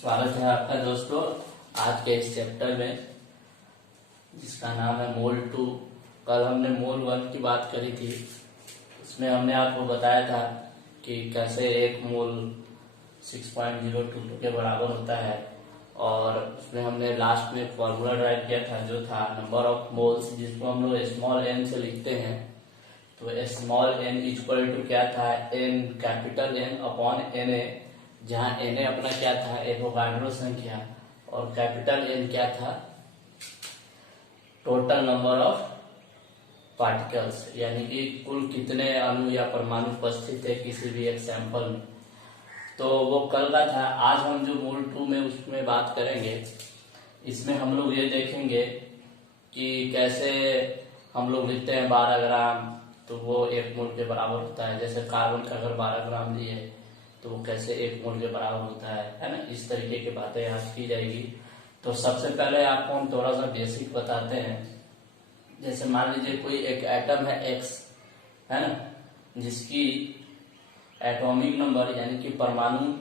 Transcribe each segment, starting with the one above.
स्वागत है आपका दोस्तों आज के इस चैप्टर में जिसका नाम है मोल 2। कल हमने मोल 1 की बात करी थी। इसमें हमने आपको बताया था कि कैसे एक मोल 6.022 के बराबर होता है, और उसमें हमने लास्ट में फॉर्मूला ड्राइव किया था जो था नंबर ऑफ मोल्स, जिसको हम लोग स्मॉल एन से लिखते हैं। तो स्मॉल एन इक्वल टू क्या था, N capital N upon N A, जहाँ एन ए अपना क्या था एवोगाड्रो संख्या और कैपिटल एन क्या था टोटल नंबर ऑफ पार्टिकल्स, यानी कि कुल कितने अणु या परमाणु उपस्थित है किसी भी एक सैंपल में। तो वो कल का था। आज हम जो मोल 2 में उसमें बात करेंगे, इसमें हम लोग ये देखेंगे कि कैसे हम लोग लिखते हैं 12 ग्राम, तो वो 1 मोल के बराबर होता है। जैसे कार्बन का अगर 12 ग्राम लिए तो वो कैसे 1 मोल के बराबर होता है ना। इस तरीके की बातें आज की जाएगी। तो सबसे पहले आपको हम थोड़ा सा बेसिक बताते हैं। जैसे मान लीजिए कोई एक एटम है X, है ना, जिसकी एटॉमिक नंबर यानी कि परमाणु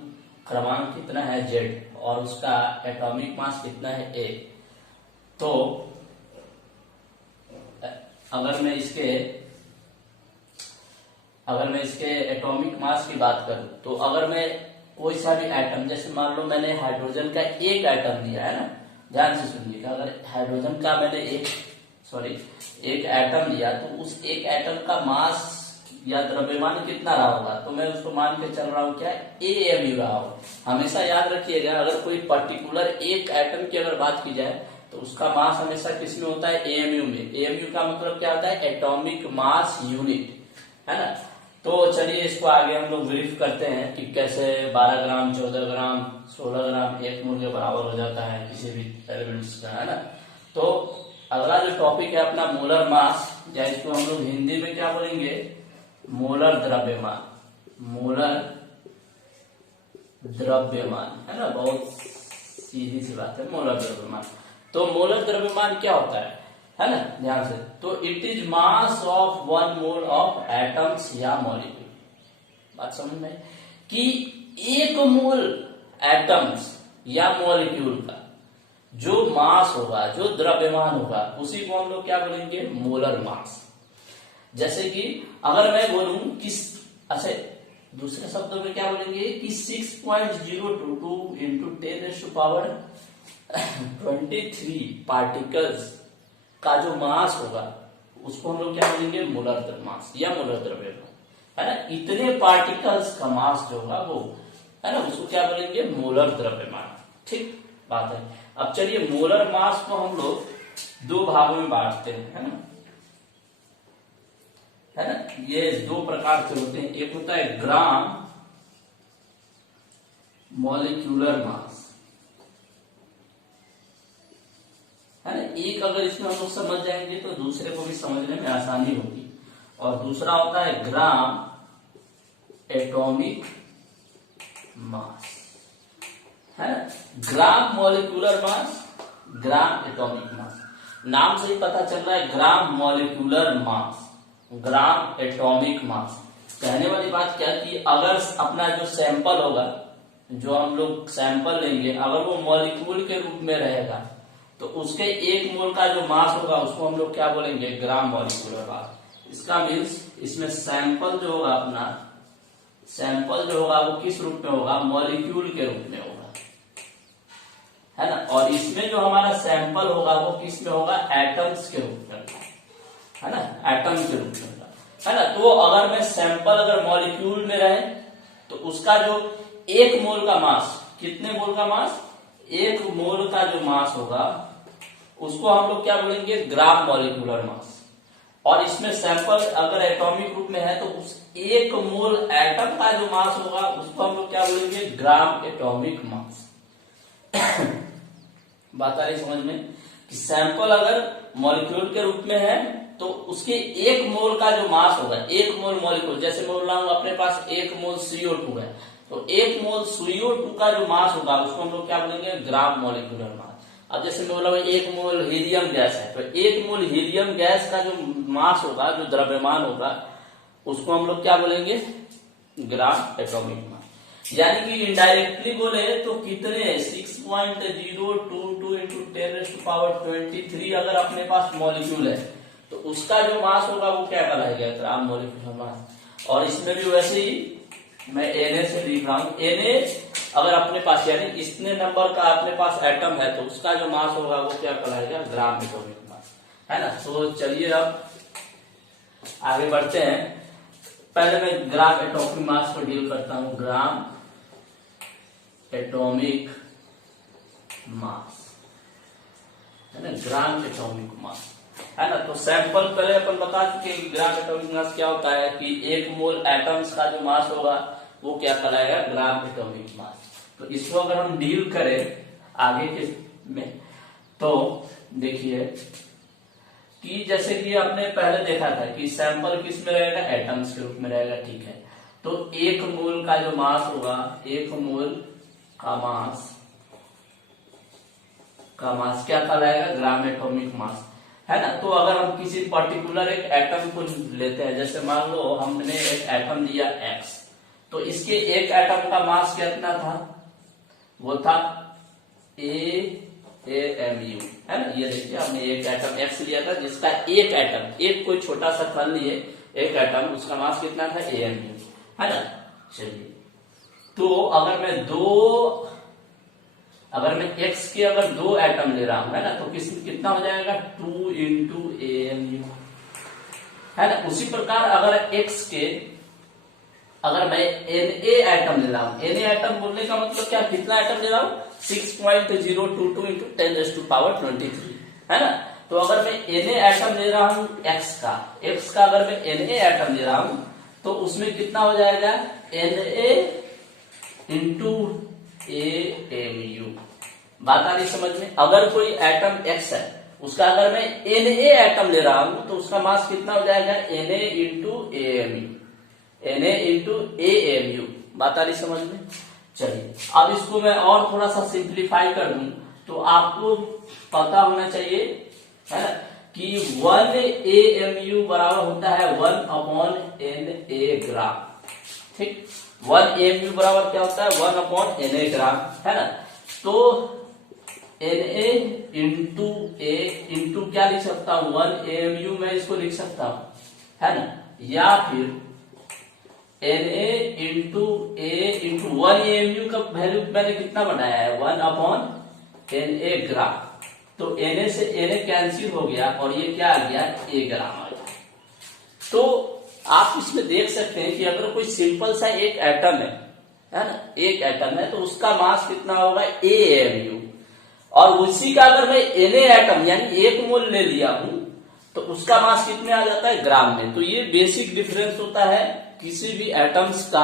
क्रमांक कितना है Z, और उसका एटॉमिक मास कितना है A। तो अगर मैं इसके एटॉमिक मास की बात करूं, तो अगर मैं कोई सा भी एटम, जैसे मान लो मैंने हाइड्रोजन का एक एटम लिया है ना, ध्यान से सुनिएगा। अगर हाइड्रोजन का मैंने एक एटम लिया, तो उस एक एटम का मास या द्रव्यमान कितना रहा होगा, तो मैं उसको मान के चल रहा हूँ क्या, AMU रहा हो। हमेशा याद रखिएगा, अगर कोई पर्टिकुलर एक एटम की अगर बात की जाए तो उसका मास हमेशा किसमें होता है, AMU में। AMU का मतलब क्या होता है, एटॉमिक मास यूनिट, है ना। तो चलिए इसको आगे हम लोग ब्रीफ करते हैं कि कैसे 12 ग्राम 14 ग्राम 16 ग्राम 1 मोल के बराबर हो जाता है किसी भी एलिमेंट्स का, है ना। तो अगला जो टॉपिक है अपना मोलर मास, या इसको हम लोग हिंदी में क्या बोलेंगे, मोलर द्रव्यमान। मोलर द्रव्यमान, है ना, बहुत सीधी सी बात है, मोलर द्रव्यमान। तो मोलर द्रव्यमान क्या होता है ना, ध्यान से। तो it is mass of 1 mole of atoms या मॉलिक्यूल। बात समझ में कि 1 मोल एटम्स या मॉलिक्यूल का जो मास होगा, जो द्रव्यमान होगा, उसी को हम लोग क्या बोलेंगे, मोलर मास। जैसे कि अगर मैं बोलूं कि ऐसे दूसरे शब्दों में क्या बोलेंगे कि 6.022 इंटू 10⁻23 पार्टिकल्स का जो मास होगा उसको हम लोग क्या बोलेंगे, मोलर मास या मोलर द्रव्यमान, है ना। इतने पार्टिकल्स का मास जो होगा वो, है ना, उसको क्या बोलेंगे, मोलर द्रव्यमान। ठीक बात है। अब चलिए मोलर मास को हम लोग 2 भागों में बांटते हैं, है ना। ये 2 प्रकार से होते हैं। एक होता है ग्राम मॉलिक्यूलर मास, है ना। एक अगर इसमें हम लोग समझ जाएंगे तो दूसरे को भी समझने में आसानी होगी। और दूसरा होता है ग्राम एटॉमिक मास, है ना। Gram molecular mass, gram atomic mass. नाम से ही पता चल रहा है gram molecular mass, gram atomic mass. कहने वाली बात क्या कि अगर अपना जो सैंपल होगा, जो हम लोग सैंपल लेंगे, अगर वो मॉलिक्यूल के रूप में रहेगा तो उसके 1 मोल का जो मास होगा उसको हम लोग क्या बोलेंगे, ग्राम मॉलिक्यूलर मास। इसका मीन्स इसमें सैंपल जो होगा अपना, सैंपल जो होगा वो किस रूप में होगा, मॉलिक्यूल के रूप में होगा, है ना। और इसमें जो हमारा सैंपल होगा वो किस में होगा, एटम्स के रूप में, है ना, एटम के रूप में होगा, है ना। तो अगर मैं सैंपल अगर मॉलिक्यूल में रहे तो उसका जो 1 मोल का मास, कितने मोल का मास, 1 मोल का जो मास होगा उसको हम लोग क्या बोलेंगे, ग्राम मॉलिक्यूलर मास। और इसमें सैंपल अगर एटॉमिक रूप में है तो उस 1 मोल एटम का जो मास होगा उसको हम लोग क्या बोलेंगे, ग्राम एटॉमिक मास। बात आ रही समझ में कि सैंपल अगर मॉलिक्यूल के रूप में है तो उसके 1 मोल का जो मास होगा, 1 मोल मॉलिक्यूल, जैसे बोल रहा हूं अपने पास 1 मोल CO2 है, तो 1 मोल CO2 का जो मास होगा उसको हम लोग क्या बोलेंगे, ग्राम मॉलिक्यूलर मास। अब जैसे मैं बोला 1 मोल हीलियम गैस है, तो 1 मोल हीलियम गैस का जो मास होगा, जो द्रव्यमान होगा, उसको हम लोग क्या बोलेंगे, ग्राम एटॉमिक मास। यानी कि इनडायरेक्टली बोले तो कितने 6.022 इंटू 10⁻23 अगर अपने पास मॉलिक्यूल है तो उसका जो मास होगा वो क्या कहलाएगा, ग्राम मॉलिक्यूलर मास। और इसमें भी वैसे ही मैं Na से लिख रहा हूं, Na अगर अपने पास यानी इतने नंबर का अपने पास एटम है तो उसका जो मास होगा वो क्या कहलाएगा, ग्राम एटॉमिक मास, है ना। तो चलिए अब आगे बढ़ते हैं। पहले मैं ग्राम एटॉमिक मास को डील करता हूं, ग्राम एटॉमिक मास, है ना, ग्राम एटॉमिक मास, है ना। तो सैंपल पहले अपन बता चुके हैं कि ग्राम एटॉमिक मास क्या होता है, कि एक मोल एटम्स का जो मास होगा वो क्या कहलाएगा, ग्राम एटॉमिक मास। तो इसको अगर हम डील करें आगे के में तो देखिए कि जैसे कि आपने पहले देखा था कि सैंपल किस में रहेगा, एटम्स के रूप में रहेगा, ठीक है। तो एक मोल का जो मास होगा, एक मोल का मास क्या कहलाएगा, ग्राम एटॉमिक मास, है ना। तो अगर हम किसी पर्टिकुलर एक एटम को लेते हैं, जैसे मान लो हमने एक एटम लिया X, तो इसके एक एटम का मास कितना था, वो था AMU, है ना। ये देखिए हमने एक एटम X लिया था जिसका एक एटम, एक कोई छोटा सा कण लिए एक एटम, उसका मास कितना था, AMU, है ना। चलिए तो अगर मैं X के अगर दो एटम ले रहा हूं, है ना, तो कितना हो जाएगा, 2 इंटू AMU, है ना। उसी प्रकार अगर X के अगर मैं Na एटम ले रहा हूं, Na एटम बोलने का मतलब क्या, कितना एटम ले रहा हूं, 6.022 इंटू 10⁻23, है ना। तो अगर मैं Na एटम ले रहा हूं X का अगर मैं Na एटम ले रहा हूं तो उसमें कितना हो जाएगा, Na इंटू AMU। बात आ रही समझ में। अगर कोई एटम X है उसका अगर मैं Na एटम ले रहा हूं तो उसका मास कितना हो जाएगा, Na into AMU, Na into AMU। बात आ रही समझ में। चलिए अब इसको मैं और थोड़ा सा सिंप्लीफाई कर दूं तो आपको पता होना चाहिए, है ना, कि 1 AMU बराबर होता है 1/Na ग्राम, ठीक। 1 AMU बराबर क्या होता है, 1/Na ग्राम, है ना। तो Na इंटू A इंटू क्या लिख सकता हूं, 1 AMU में इसको लिख सकता हूं, है ना, या फिर Na into A into 1 AMU का वैल्यू मैंने कितना बनाया है, 1/Na ग्राम। तो Na से Na कैंसिल हो गया और ये क्या आ गया, A ग्राम आ गया। तो आप इसमें देख सकते हैं कि अगर कोई सिंपल सा एक एटम है ना, एक एटम है तो उसका मास कितना होगा, AMU। और उसी का अगर मैं Na एटम यानी एक मोल ले लिया हूं तो उसका मास कितने आ जाता है, ग्राम में। तो ये बेसिक डिफरेंस होता है किसी भी एटम्स का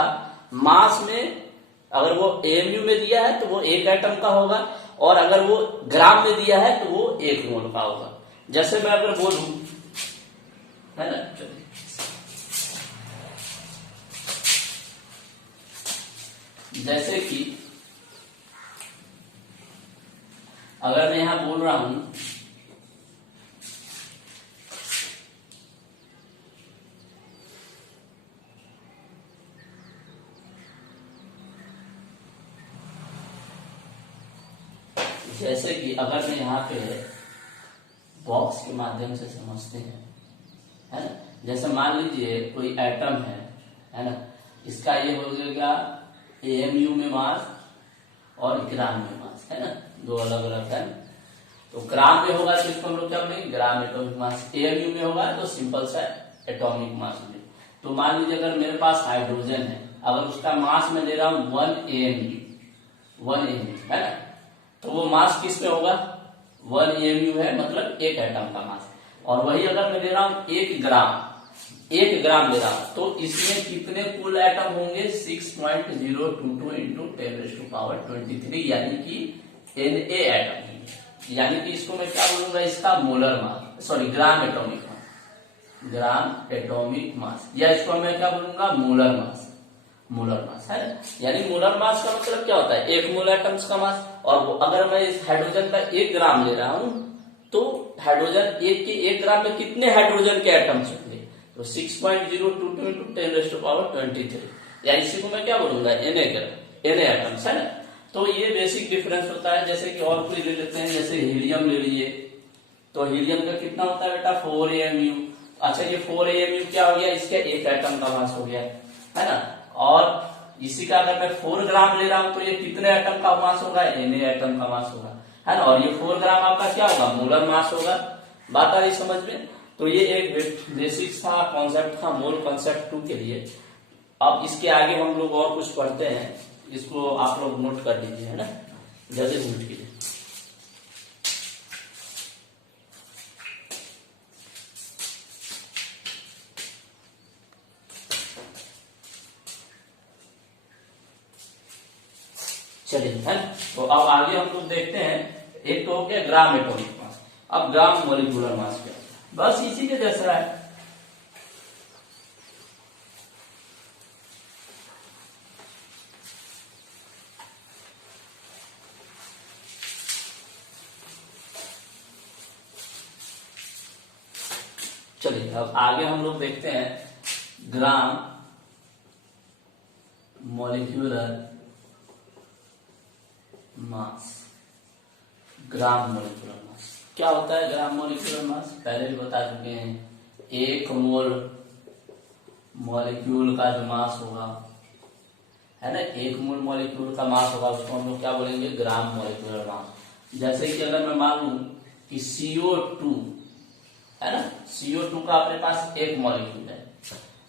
मास में। अगर वो AMU में दिया है तो वो एक एटम का होगा, और अगर वो ग्राम में दिया है तो वो एक मोल का होगा। जैसे मैं अगर बोलूं, है ना, चलिए जैसे कि अगर मैं यहां बोल रहा हूं जैसे कि अगर मैं यहाँ पे बॉक्स के माध्यम से समझते हैं, है ना। जैसे मान लीजिए कोई एटम है ना, इसका ये हो जाएगा AMU में मास और ग्राम में मास, है ना, दो अलग अलग है। तो ग्राम में होगा तो इसको हम लोग क्या बोलेंगे, ग्राम एटॉमिक मास। AMU में होगा तो सिंपल सा एटॉमिक मास में। तो मान लीजिए अगर मेरे पास हाइड्रोजन है, अगर उसका मास मैं ले रहा हूं 1 AMU, है ना, तो वो मास किस में होगा, 1 AMU है, मतलब एक एटम का मास। और वही अगर मैं ले रहा हूं 1 ग्राम ले रहा हूं तो इसमें कितने कुल एटम होंगे, 6.022 इंटू 10⁻23, यानी कि Na एटम। यानी कि इसको मैं क्या बोलूंगा, इसका molar mass, sorry gram atomic mass, या इसको मैं क्या बोलूंगा, मोलर मास, है ना। यानी मोलर मास का मतलब क्या होता है, एक मोल एटम्स का मास। और अगर मैं इस हाइड्रोजन का 1 ग्राम ले रहा हूं तो हाइड्रोजन एक ग्राम में कितने हाइड्रोजन के एटम्स होंगे, तो 6.022 इंटू 10⁻23, या इसी को मैं क्या बोलूंगा, Na एन एटम्स, है ना। तो ये बेसिक डिफरेंस होता है। जैसे कि और कोई ले लेते हैं, जैसे हीलियम ले लीजिए, तो हीलियम का कितना होता है बेटा 4 AMU। अच्छा ये 4 AMU क्या हो गया, इसका एक एटम का मास हो गया, है ना। और इसी का अगर मैं 4 ग्राम ले रहा हूं तो ये कितने एटम का मास होगा, Na एटम का मास होगा, है ना। और ये 4 ग्राम आपका क्या होगा, मोलर मास होगा। बात आ रही समझ में। तो ये एक बेसिक सा कॉन्सेप्ट था मोल कॉन्सेप्ट 2 के लिए। अब इसके आगे हम लोग और कुछ पढ़ते हैं, इसको आप लोग नोट कर लीजिए, है ना, जल्दी से नोट कीजिए। चलिए, है। तो अब आगे हम लोग देखते हैं, एक तो हो गया ग्राम एटॉमिक मास, अब ग्राम मॉलिक्यूलर मास क्या है, बस इसी के जैसा है। चलिए अब आगे हम लोग देखते हैं gram molecular mass. Gram molecular mass क्या होता है, ग्राम मॉलिक्यूलर मास पहले भी बता चुके हैं। एक मोल मॉलिक्यूल का जो मास होगा, है ना, एक मोल मॉलिक्यूल का मास होगा, उसको हम लोग क्या बोलेंगे, ग्राम मॉलिक्यूलर मास। जैसे कि अगर मैं मान लूं कि CO2, है ना, CO2 का अपने पास एक मॉलिक्यूल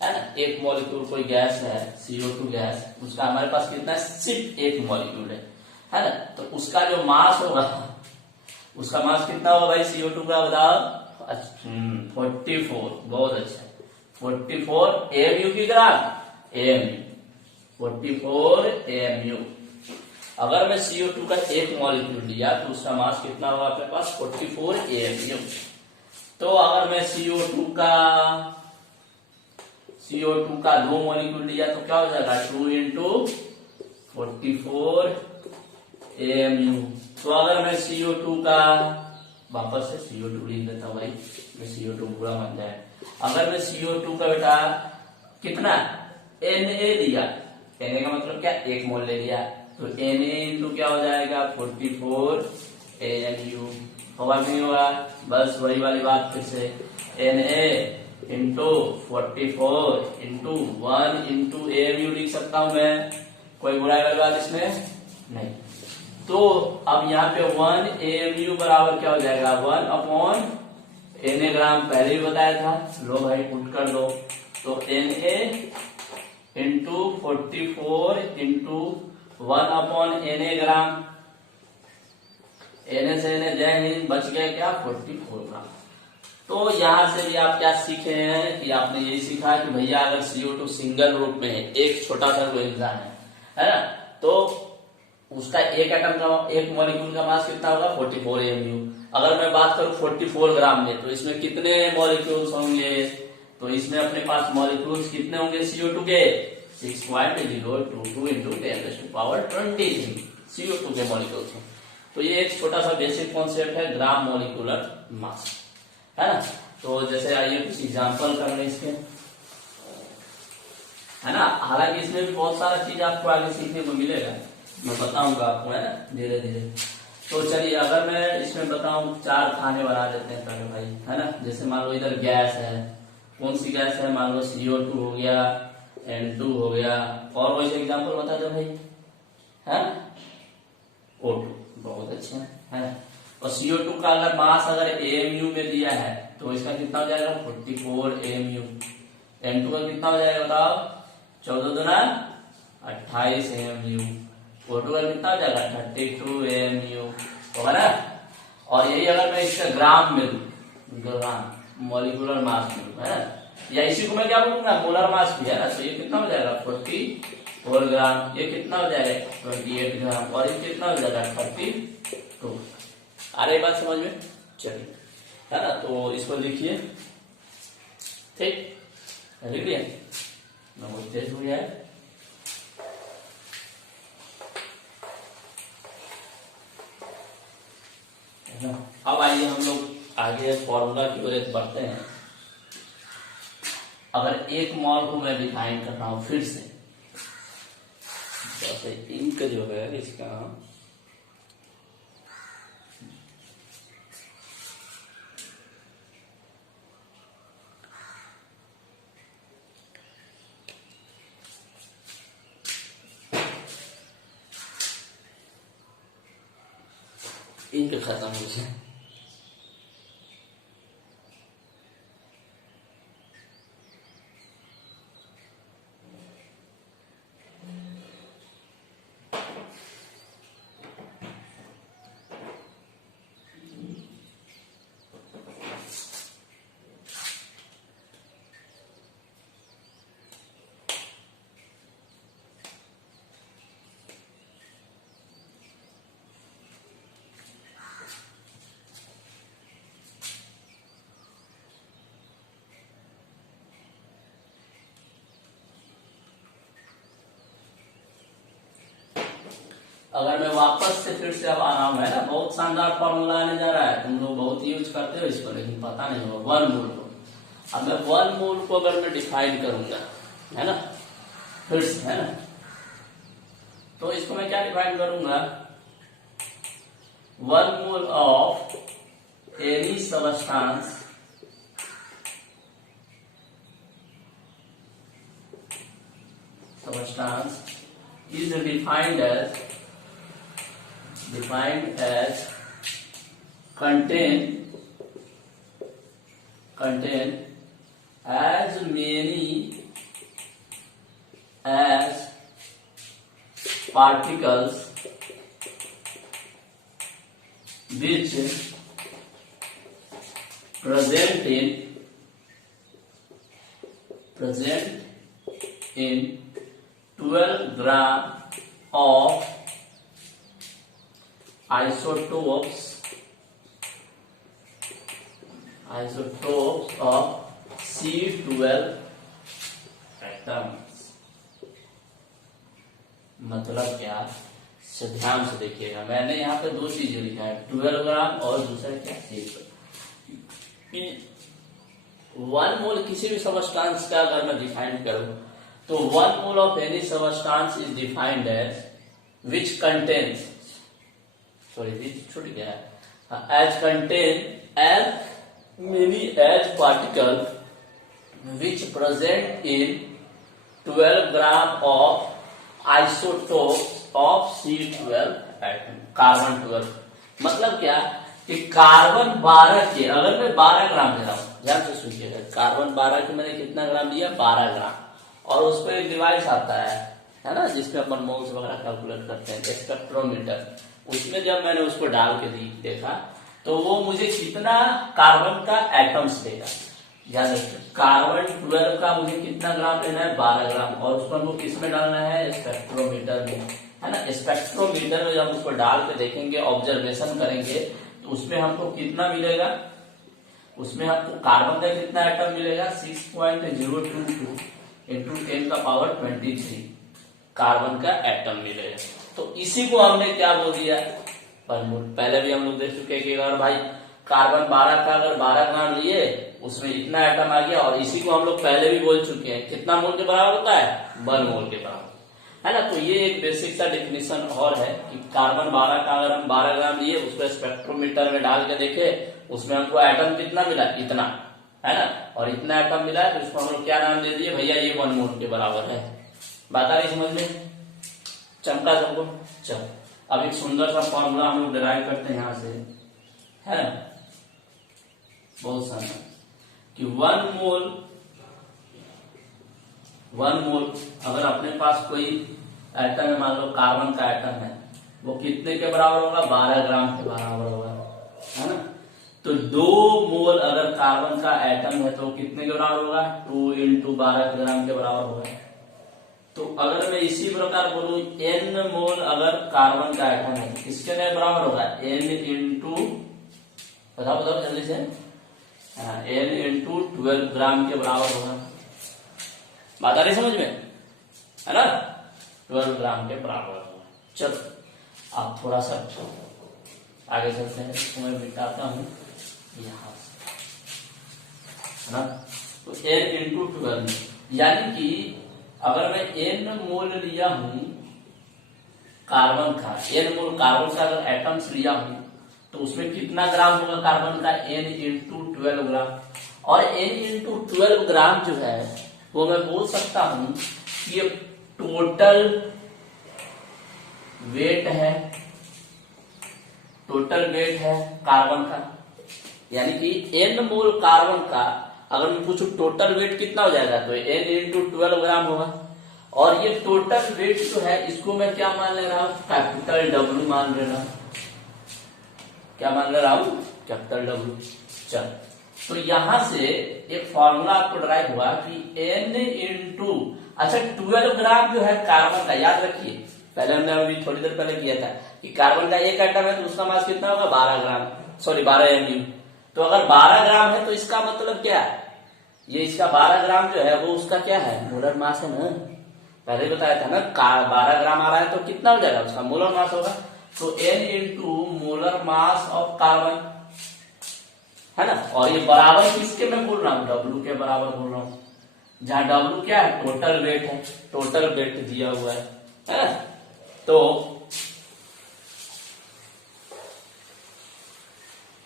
है ना, एक मॉलिक्यूल कोई गैस है CO2 गैस, उसका हमारे पास कितना है, सिर्फ एक मॉलिक्यूल है ना। तो उसका जो मास होगा, उसका मास कितना होगा भाई CO2 का, बताओ। 44, बहुत अच्छा, 44 AMU की ग्राम, AMU 44 AMU। अगर मैं CO2 का एक मॉलिक्यूल लिया तो उसका मास कितना होगा अपने पास, 44 AMU। तो अगर मैं CO2 का 2 मॉलिक्यूल लिया तो क्या हो जाएगा, 2 × 44 AMU। तो अगर मैं CO2 का, वापस से CO2 लिख देता हूं भाई, मैं CO2 पूरा बन जाए। अगर मैं CO2 का बेटा कितना Na लिया, Na का मतलब क्या, एक मोल ले लिया, तो Na इंटू क्या हो जाएगा, 44 AMU। होगा नहीं होगा, बस वही वाली बात फिर से, Na into 44 into 1 into AMU लिख सकता हूं मैं, कोई बुराई वाली बात इसमें नहीं। तो अब यहाँ पे 1 AMU बराबर क्या हो जाएगा, 1 अपॉन Na ग्राम, पहले ही बताया था, लो भाई पुट कर दो। तो Na into 44 into 1 upon Na ग्राम, Na से Na जय हिंद, बच गया क्या, 44 ग्राम। तो यहां से भी आप क्या सीखे हैं कि आपने यही सीखा है कि भैया अगर CO2 सिंगल रूप में है, एक छोटा सा कोई इंसान है ना, तो उसका एक एटम का, एक मॉलिक्यूल का मास कितना होगा, 44 AMU। अगर मैं बात करूं 44 ग्राम में, तो इसमें कितने मॉलिक्यूल्स होंगे, तो इसमें अपने पास मॉलिक्यूल्स कितने होंगे CO2 के, 6.022 इंटू 10⁻23 CO2 के मॉलिक्यूल्स हैं। तो ये एक छोटा सा बेसिक कॉन्सेप्ट है ग्राम मॉलिक्यूलर मास, है ना। तो जैसे आइए कुछ एग्जांपल कर लें इसके, है ना। हालांकि इसमें भी बहुत सारा चीज आपको आगे सीखने को मिलेगा, मैं बताऊंगा आपको, है ना, धीरे धीरे। तो चलिए अगर मैं इसमें बताऊं, 4 खाने बना देते हैं पहले भाई, है ना। जैसे मान लो इधर गैस है, कौन सी गैस है, मान लो CO2 हो गया, N2 हो गया, और कोई से एग्जाम्पल बता दो भाई, है O2, बहुत अच्छा है ना। और CO2 का अगर मास अगर AMU में दिया है तो इसका कितना हो जाएगा, 44 AMU। N2 का कितना हो जाएगा बताओ, 14 दूना 28 AMU। O2 का कितना हो जाएगा, 32 AMU होगा ना। और यही अगर मैं इसका ग्राम में लूं, ग्राम मॉलिक्यूलर मास में, है ना, या इसी को मैं क्या बोलूंगा, मोलर मास भी, है ना। तो ये कितना हो जाएगा, 44 ग्राम, ये कितना हो जाएगा, 28 ग्राम, और ये कितना हो जाएगा, 32। आ रही बात समझ में, चलिए, है ना। तो इसको लिखिए, ठीक, लिख लिया, बहुत तेज हो गया है। अब आइए हम लोग आगे फॉर्मूला की ओर बढ़ते हैं। अगर एक मॉल को मैं डिफाइन कर रहा हूं फिर से, सा इंक जो है इसका इंक खत्म हो जाए। अगर मैं वापस से फिर से अब आ रहा हूं, है ना, बहुत शानदार फॉर्मूला आने जा रहा है, तुम लोग बहुत यूज करते हो इसको, लेकिन पता नहीं होगा वन मोल को। अब मैं वन मोल को अगर मैं डिफाइन करूंगा, है ना, फिर से, है ना, तो इसको मैं क्या डिफाइन करूंगा, one mole of any substance is defined as contain as many as particles which present in 12 gram of isotopes of C12 atoms। मतलब क्या, ध्यान से देखिएगा, मैंने यहाँ पे दो चीजें लिखा है, 12 ग्राम और दूसरा क्या, वन मोल किसी भी सबस्टांस का अगर मैं डिफाइन करूं तो one mole of any substance is defined as which contains, sorry छूट गया है, as contain as many as particle which present in 12 gram of isotope of C12 atom, carbon 12। मतलब क्या कि कार्बन 12 के अगर मैं 12 ग्राम ले रहा हूं, ध्यान से सुनिएगा, कार्बन 12 के मैंने कितना ग्राम लिया, 12 ग्राम, और उस पर एक डिवाइस आता है ना, जिसमें अपन मोल्स वगैरह कैलकुलेट करते हैं, स्पेक्ट्रोमीटर, उसमें जब मैंने उसको डाल के देखा तो वो मुझे कितना कार्बन का एटम्स देगा, याद रखिए, कार्बन 12 का मुझे कितना ग्राम लेना है, 12 ग्राम, और उसको हमको किस में डालना है, स्पेक्ट्रोमीटर में, है ना। स्पेक्ट्रोमीटर में जब उसको डाल के देखेंगे, ऑब्जर्वेशन करेंगे, तो उसमें हमको कितना मिलेगा, उसमें हमको कार्बन का कितना एटम मिलेगा, 6.022 इंटू 10 का पावर 23 कार्बन का एटम मिलेगा। तो इसी को हमने क्या बोल दिया, पहले भी हम लोग देख चुके हैं कि अगर भाई कार्बन 12 का अगर 12 ग्राम लिए, उसमें इतना एटम आ गया, और इसी को हम लोग पहले भी बोल चुके हैं, कितना मोल के बराबर होता है, 1 मोल के बराबर, है ना। तो ये एक बेसिक सा डिफिनेशन और है कि कार्बन 12 का अगर हम 12 ग्राम लिए, उसको स्पेक्ट्रोमीटर में डाल के देखे, उसमें हमको एटम कितना मिला, इतना, है ना, और इतना एटम मिला है, तो इसको हम लोग क्या नाम दे दिए, भैया ये 1 मोल के बराबर है। बात आ रही समझ में, चमका सबको। चल अब एक सुंदर सा फॉर्मूला हम लोग डिराइव करते हैं यहां से, है ना, बहुत सारा, कि 1 मोल अगर अपने पास कोई एटम है, मान लो कार्बन का एटम है, वो कितने के बराबर होगा, 12 ग्राम के बराबर होगा, है ना। तो 2 मोल अगर कार्बन का एटम है तो कितने के बराबर होगा, 2 इंटू 12 ग्राम के बराबर होगा। तो अगर मैं इसी प्रकार बोलूं, n मोल अगर कार्बन का एटम है तो किसके बराबर होगा, n इंटू, बताओ जल्दी से, n इंटू 12 ग्राम के बराबर होगा। बात आ रही समझ में, है ना, 12 ग्राम के बराबर होगा। चलो आप थोड़ा सा आगे चलते हैं, इसको मैं बिताता हूँ यहाँ, है ना। तो n इंटू 12, यानी कि अगर मैं n मोल लिया हूं, कार्बन का, n मोल कार्बन का अगर एटम्स लिया हूं तो उसमें कितना ग्राम होगा कार्बन का, n इंटू 12 ग्राम। और n इंटू 12 ग्राम जो है वो मैं बोल सकता हूं कि ये टोटल वेट है, टोटल वेट है कार्बन का। यानी कि n मोल कार्बन का अगर मैं पूछूं टोटल वेट कितना हो जाएगा तो n इंटू 12 ग्राम होगा। और ये टोटल वेट जो है इसको मैं क्या मान ले रहा हूं, कैपिटल W मान ले रहा हूं। क्या मान ले रहा हूं, कैपिटल W। चल, तो यहां से एक फॉर्मूला आपको ड्राइव हुआ कि n इंटू, अच्छा 12 ग्राम जो है कार्बन का, याद रखिए पहले हमने अभी थोड़ी देर पहले किया था कि कार्बन का एक एटम है तो उसका मास कितना होगा 12 ग्राम, सॉरी 12 MU। तो अगर 12 ग्राम है तो इसका मतलब क्या है, ये इसका 12 ग्राम जो है वो उसका क्या है, मोलर मास है ना। पहले बताया था ना 12 ग्राम आ रहा है तो कितना हो जाएगा, उसका मोलर मास होगा। तो n into molar mass of carbon है ना। और ये बराबर किसके मैं बोल रहा हूँ, W के बराबर बोल रहा हूँ, जहां W क्या है, टोटल वेट है, टोटल वेट दिया हुआ है ना। तो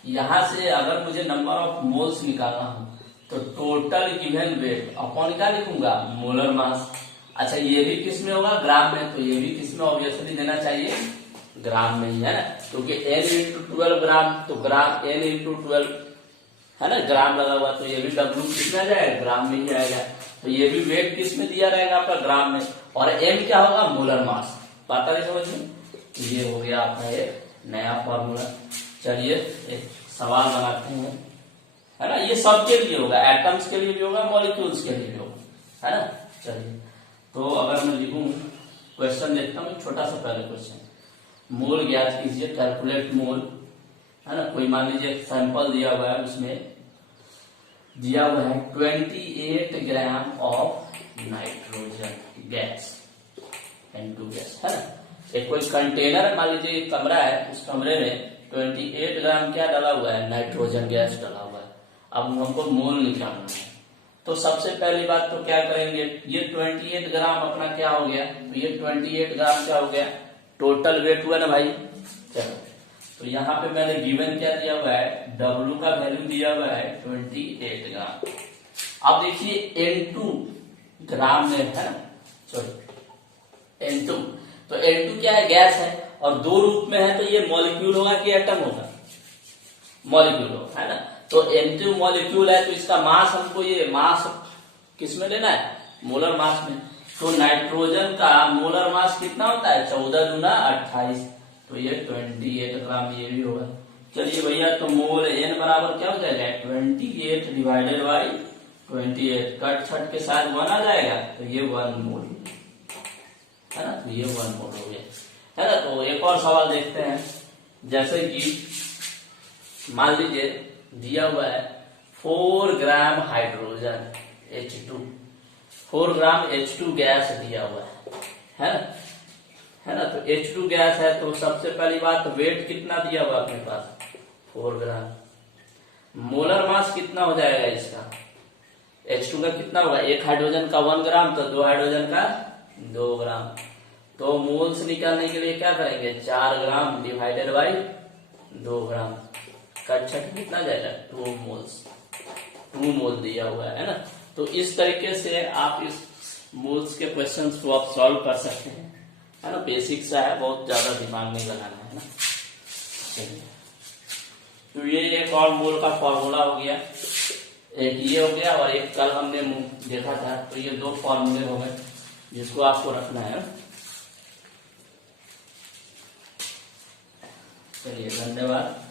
यहां से अगर मुझे नंबर ऑफ मोल्स निकालना हो तो टोटल गिवन वेट अपॉन क्या लिखूंगा, मोलर मास। अच्छा ये भी किस में होगा, ग्राम में, तो ये भी किस में ऑब्वियसली देना चाहिए, ग्राम में ही है ना, क्योंकि n इंटू 12 ग्राम, तो ग्राम n इंटू 12 है ना, ग्राम लगा हुआ, तो ये भी W किस में आ जाएगा, ग्राम में ही आएगा। तो ये भी वेट किस में दिया रहेगा आपका, ग्राम में। और m क्या होगा, मोलर मास। पता नहीं समझ में, ये हो गया आपका एक नया फॉर्मूला। चलिए एक सवाल बनाते हैं, है ना, ये सबके लिए होगा, एटम्स के लिए भी होगा, मॉलिक्यूल्स के लिए भी होगा, है ना। चलिए तो अगर मैं लिखूं, क्वेश्चन देखता हूँ, छोटा सा पहले क्वेश्चन, मोल ज्ञात कीजिए, कैलकुलेट मोल, है ना। कोई मान लीजिए सैंपल दिया हुआ है, उसमें दिया हुआ है 28 gram of nitrogen gas, N2 gas, है ना। एक कोई कंटेनर है, मान लीजिए एक कमरा है, उस कमरे में 28 ग्राम क्या डाला हुआ है, नाइट्रोजन गैस डाला हुआ है। अब हमको मोल निकालना है, तो सबसे पहली बात तो क्या करेंगे, ये 28 ग्राम अपना क्या हो गया, तो ये 28 ग्राम क्या हो गया, टोटल वेट हुआ ना भाई। चलो तो यहाँ पे मैंने गिवन क्या दिया हुआ है, W का वैल्यू दिया हुआ है 28 ग्राम। अब देखिए N2 ग्राम में है ना, सॉरी N2, तो N2 क्या है, गैस है, और दो रूप में है, तो ये मॉलिक्यूल होगा कि एटम होगा, मॉलिक्यूल होगा, है ना। तो N2 मॉलिक्यूल है, तो इसका मास हमको, ये मास किस में लेना है, मोलर मास में। तो नाइट्रोजन का मोलर मास कितना होता है, 14 दूना 28, तो ये 28 ग्राम ये भी होगा। चलिए भैया, तो मोल N बराबर क्या हो जाएगा, 28 डिवाइडेड बाई 28, कट छट के साथ 1 आ जाएगा, तो ये 1 मोल है ना, तो ये 1 मोल हो गया, है ना। तो एक और सवाल देखते हैं, जैसे कि मान लीजिए दिया हुआ है 4 ग्राम हाइड्रोजन H2, 4 ग्राम H2 गैस दिया हुआ है ना, है ना। तो H2 गैस है, तो सबसे पहली बात वेट कितना दिया हुआ अपने पास, 4 ग्राम। मोलर मास कितना हो जाएगा इसका, H2 का कितना होगा, एक हाइड्रोजन का 1 ग्राम, तो 2 हाइड्रोजन का 2 ग्राम। तो मोल्स निकालने के लिए क्या करेंगे, 4 gram divided by 2 gram, cut छट कितना जाएगा, 2 मोल्स, 2 मोल दिया हुआ है ना। तो इस तरीके से आप इस मोल्स के क्वेश्चंस को आप सॉल्व कर सकते हैं, है ना। बेसिक सा है, बहुत ज्यादा दिमाग नहीं लगाना है ना। चलिए, तो ये एक और मोल का फॉर्मूला हो गया, एक ये हो गया, और एक कल हमने देखा था, तो ये 2 फॉर्मूले हो गए जिसको आपको रखना है। चलिए धन्यवाद।